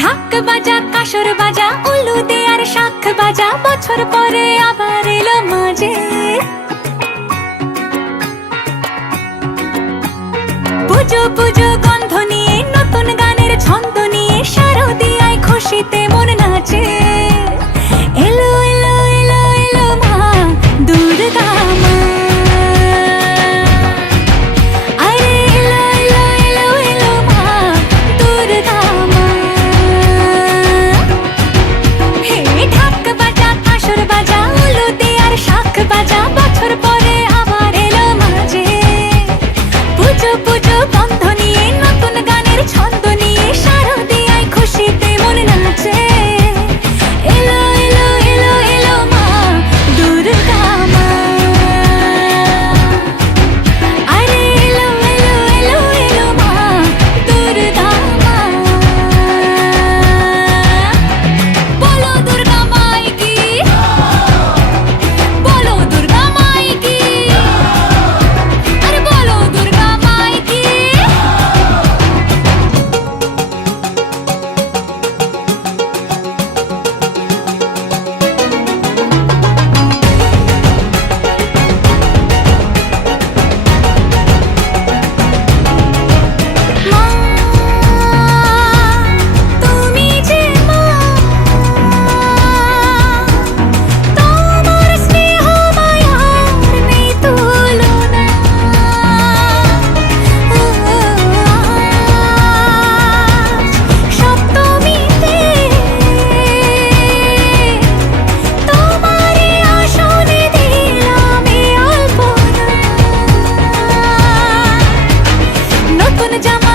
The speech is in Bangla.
ঢাক বাজা কাসর বাজা উলু দে আর শাখ বাজা, বছর পরে আবার এলো মাঝে। পুজো পুজো গন্ধ নিয়ে নতুন গানের ছন্দ নিয়ে শারদিয়ায় খুশিতে মন নাচে। এলো এলো এলো এলো মা দুর্গা মা, আরে এলো এলো এলো এলো মা দুর্গা মা। হে ঢাক বাজা কাসর বাজা উলু দে আর শাখ বাজা, বছর পরে আবার এলো মাঝে। পুজো পুজো গন্ধ নিয়ে নতুন গানের ছন্দ নিয়ে শারদিয়ায় খুশিতে মন নাচে। এলো এলো এলো এলো মা দুর্গা মা, আরে এলো এলো এলো এলো মা দুর্গা মা। বলো দুর্গা মাই কি, বলো দুর্গা মাই কি, আরে বলো দুর্গা মাই কি। মা তুমি যে মা, তোমার স্নেহ মায়ার নেই তুলনা। সপ্তমীতে তোমারে আসনে দিলাম এই অল্পনা। নতুন জামা